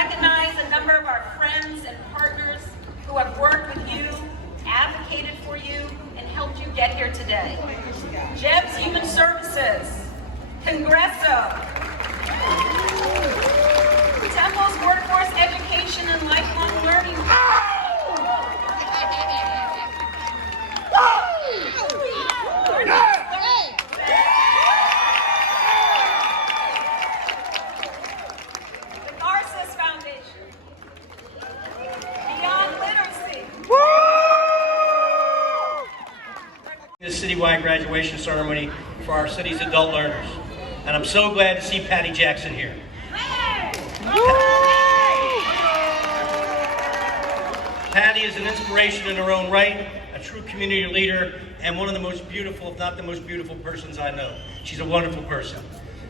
recognize a number of our friends and partners who have worked with you, advocated for you, and helped you get here today. Jeb's Human Services, Congresso, Temple's Workforce Education and Lifelong Learning. The citywide graduation ceremony for our city's adult learners. And I'm so glad to see Patty Jackson here. Patty is an inspiration in her own right, a true community leader, and one of the most beautiful, if not the most beautiful persons I know. She's a wonderful person.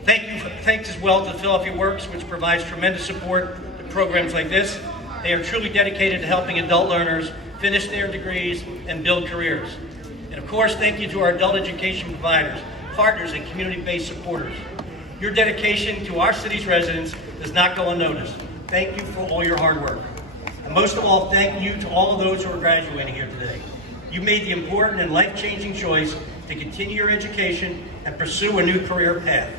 Thanks as well to Philadelphia Works, which provides tremendous support to programs like this. They are truly dedicated to helping adult learners finish their degrees and build careers. And of course, thank you to our adult education providers, partners, and community-based supporters. Your dedication to our city's residents does not go unnoticed. Thank you for all your hard work. And most of all, thank you to all of those who are graduating here today. You made the important and life-changing choice to continue your education and pursue a new career path.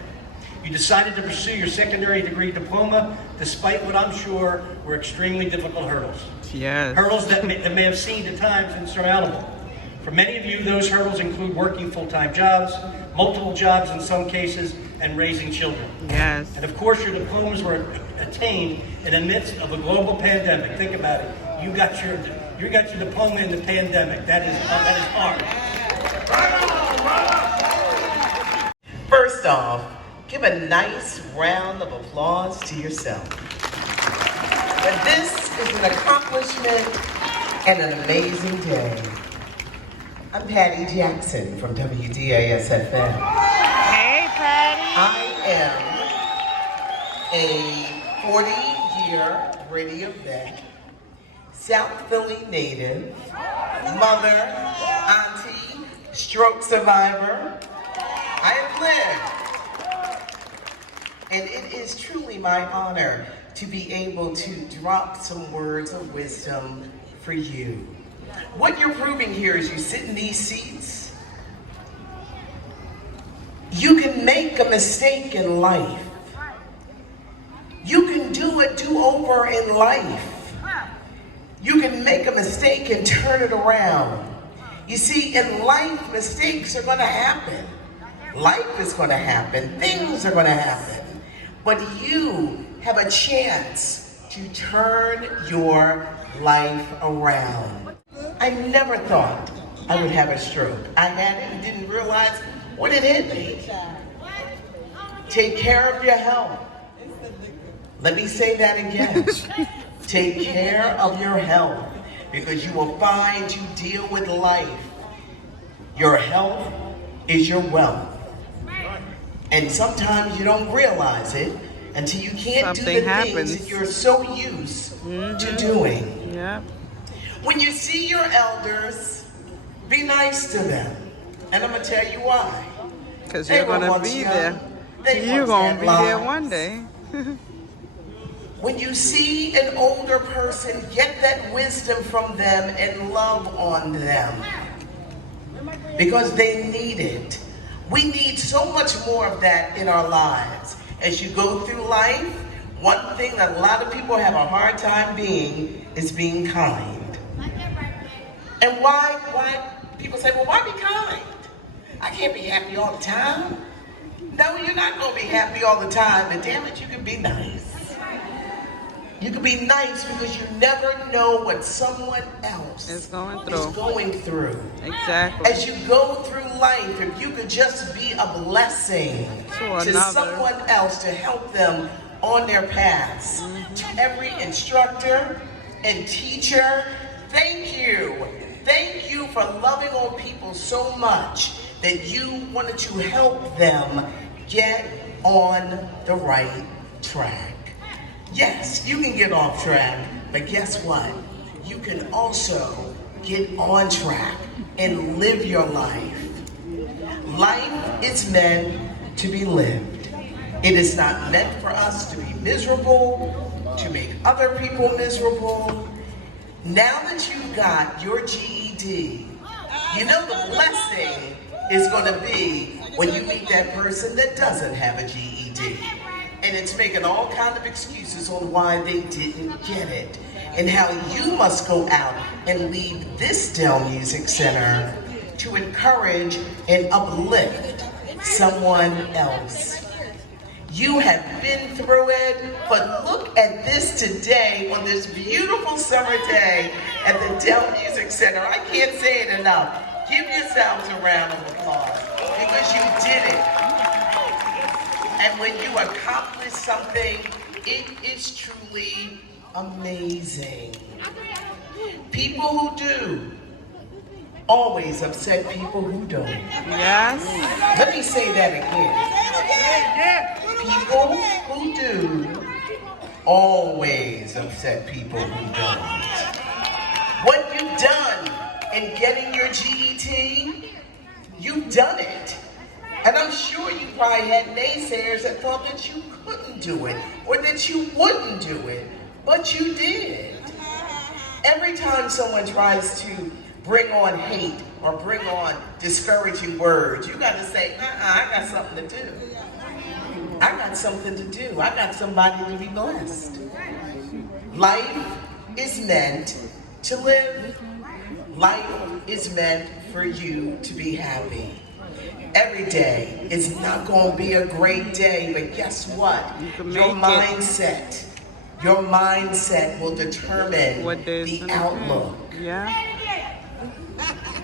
You decided to pursue your secondary degree diploma despite what I'm sure were extremely difficult hurdles. Yes. Hurdles that may have seemed at times insurmountable. For many of you, those hurdles include working full-time jobs, multiple jobs in some cases, and raising children. Yes. And of course, your diplomas were attained in the midst of a global pandemic. Think about it. You got your diploma in the pandemic. That is hard. First off, give a nice round of applause to yourself. But this is an accomplishment and an amazing day. I'm Patty Jackson from WDAS-FM. Hey, Patty. I am a 40-year radio vet, South Philly native, mother, auntie, stroke survivor. I have lived. And it is truly my honor to be able to drop some words of wisdom for you. What you're proving here is you sit in these seats. You can make a mistake in life. You can do a do-over in life. You can make a mistake and turn it around. You see, in life, mistakes are going to happen. Life is going to happen. Things are going to happen. But you have a chance to turn your life around. I never thought I would have a stroke. I had it and didn't realize what it hit me. Take care of your health. Let me say that again. Take care of your health, because you will find you deal with life. Your health is your wealth. And sometimes you don't realize it until you can't do the things that you're so used to doing. Yeah. When you see your elders, be nice to them. And I'm going to tell you why. Because you're going to be there. You're going to be there one day. When you see an older person, get that wisdom from them and love on them. Because they need it. We need so much more of that in our lives. As you go through life, one thing that a lot of people have a hard time being is being kind. And why people say, well, why be kind? I can't be happy all the time. No, you're not going to be happy all the time, but damn it, you can be nice. You can be nice because you never know what someone else is going through. Exactly. As you go through life, if you could just be a blessing to someone else to help them on their paths. To every instructor and teacher, thank you. Thank you for loving on people so much that you wanted to help them get on the right track. Yes, you can get off track, but guess what? You can also get on track and live your life. Life is meant to be lived. It is not meant for us to be miserable to make other people miserable. Now that you've got your GED, you know the blessing is going to be when you meet that person that doesn't have a GED. And it's making all kinds of excuses on why they didn't get it. And how you must go out and leave this Dell Music Center to encourage and uplift someone else. You have been through it, but look at this today on this beautiful summer day at the Dell Music Center. I can't say it enough. Give yourselves a round of applause because you did it. And when you accomplish something, it is truly amazing. People who do always upset people who don't. Yes. Let me say that again. People who do always upset people who don't. What you've done in getting your GED, you've done it. And I'm sure you probably had naysayers that thought that you couldn't do it or that you wouldn't do it, but you did. Every time someone tries to bring on hate or bring on discouraging words, you got to say, I got something to do. I got something to do. I got somebody to be blessed. Life is meant to live. Life is meant for you to be happy. Every day is not going to be a great day, but guess what? Your mindset will determine the outlook. Yeah.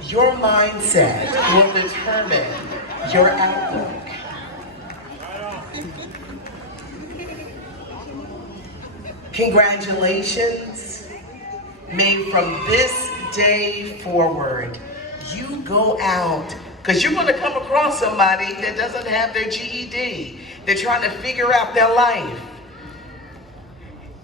Your mindset will determine your outlook. Congratulations. May from this day forward, you go out, because you're going to come across somebody that doesn't have their GED. They're trying to figure out their life.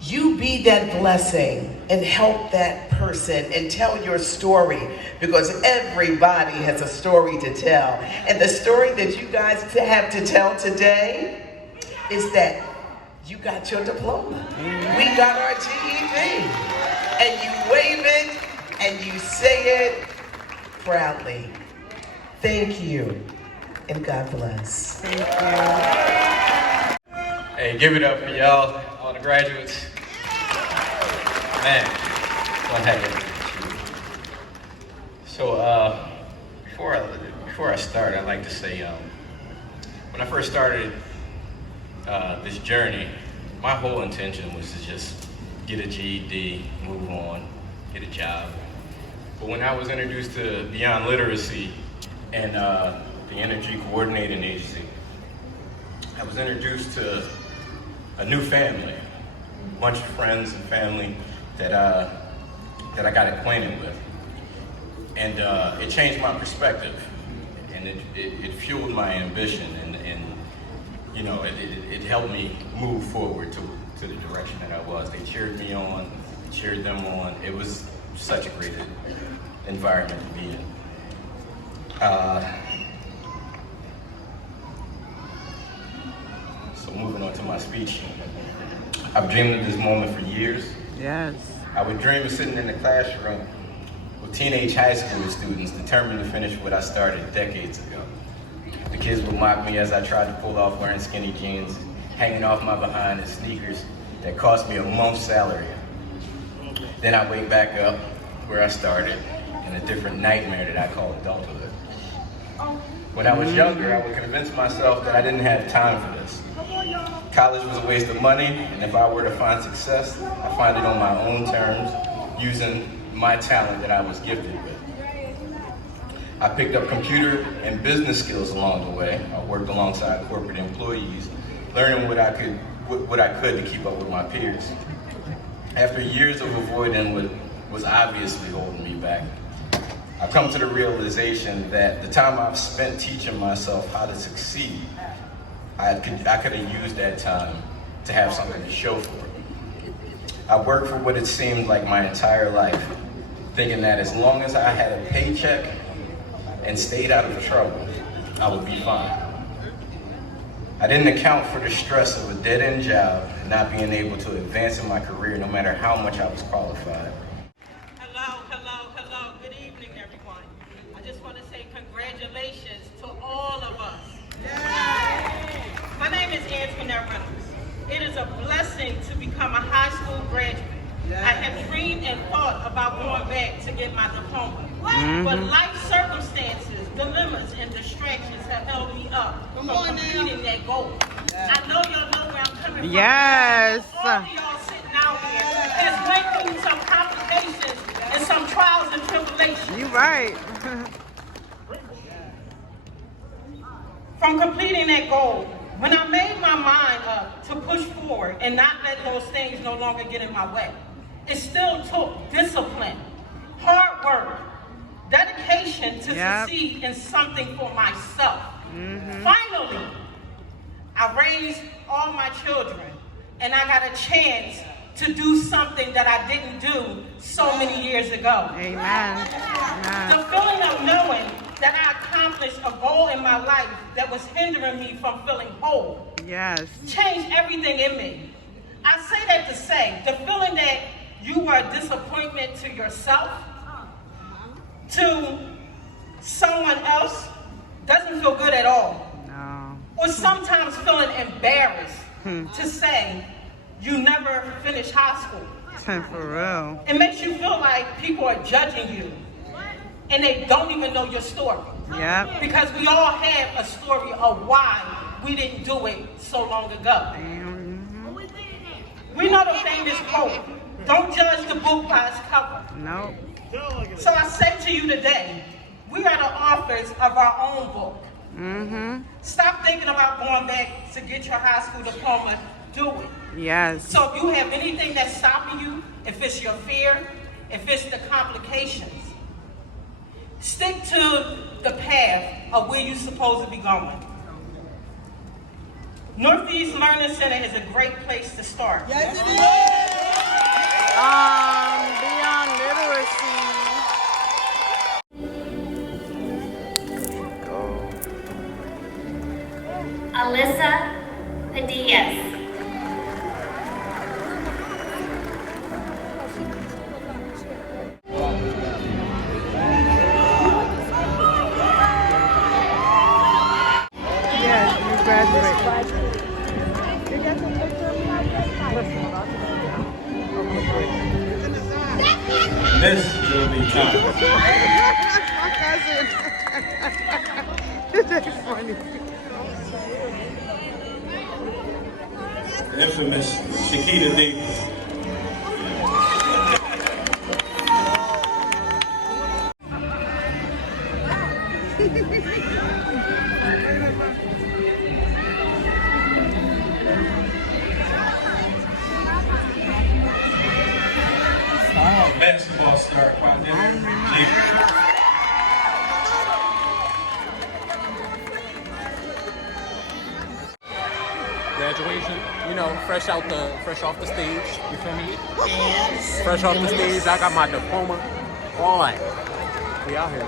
You be that blessing and help that person and tell your story, because everybody has a story to tell. And the story that you guys have to tell today is that you got your diploma. We got our GED. And you wave it and you say it proudly. Thank you, and God bless. Thank you. Hey, give it up for y'all, all the graduates. Man, one heck of an achievement. So, before I start, I'd like to say, when I first started this journey, my whole intention was to just get a GED, move on, get a job. But when I was introduced to Beyond Literacy and the Energy Coordinating Agency, I was introduced to a new family, a bunch of friends and family that I got acquainted with. And it changed my perspective, and it fueled my ambition, and you know, it helped me move forward to the direction that I was. They cheered me on, cheered them on. It was such a great environment to be in. So moving on to my speech. I've dreamed of this moment for years. Yes. I would dream of sitting in the classroom with teenage high school students determined to finish what I started decades ago. The kids would mock me as I tried to pull off wearing skinny jeans, hanging off my behind in sneakers that cost me a month's salary. Then I wake back up where I started in a different nightmare that I call adulthood. When I was younger, I would convince myself that I didn't have time for this. College was a waste of money, and if I were to find success, I'd find it on my own terms, using my talent that I was gifted with. I picked up computer and business skills along the way. I worked alongside corporate employees, learning what I could to keep up with my peers. After years of avoiding what was obviously holding me back, I've come to the realization that the time I've spent teaching myself how to succeed, I could have used that time to have something to show for it. I worked for what it seemed like my entire life, thinking that as long as I had a paycheck and stayed out of trouble, I would be fine. I didn't account for the stress of a dead-end job and not being able to advance in my career no matter how much I was qualified. Hello. Good evening, everyone. I just want to say congratulations to all of us. My name is Antoinette Reynolds. It is a blessing to become a high school graduate. I have dreamed and thought about going back to get my diploma. But life circumstances, dilemmas, and distractions have held me up from completing that goal. I know y'all know where I'm coming from. Yes. All of y'all sitting out here has went through some complications and some trials and tribulations. You right. From completing that goal, when I made my mind up to push forward and not let those things no longer get in my way, it still took discipline, hard work, dedication to succeed in something for myself. Finally, I raised all my children and I got a chance to do something that I didn't do so many years ago. Amen. The feeling of knowing that I accomplished a goal in my life that was hindering me from feeling whole changed everything in me. I say that to say, the feeling that you were a disappointment to yourself, to someone else, doesn't feel good at all. No. Or sometimes feeling embarrassed to say you never finished high school. For real. It makes you feel like people are judging you and they don't even know your story. Yep. Because we all have a story of why we didn't do it so long ago. We know the famous quote, don't judge the book by its cover. Nope. So I say to you today, we are the authors of our own book. Stop thinking about going back to get your high school diploma. Do it. Yes. So if you have anything that's stopping you, if it's your fear, if it's the complications, stick to the path of where you're supposed to be going. Northeast Learning Center is a great place to start. Beyond literacy. Alyssa Padillas. This will be time. My cousin. That's funny. The infamous Shakita Davis. Basketball star, Graduation, you know, fresh off the stage. You feel me? Fresh off the stage, I got my diploma. All that. We out here.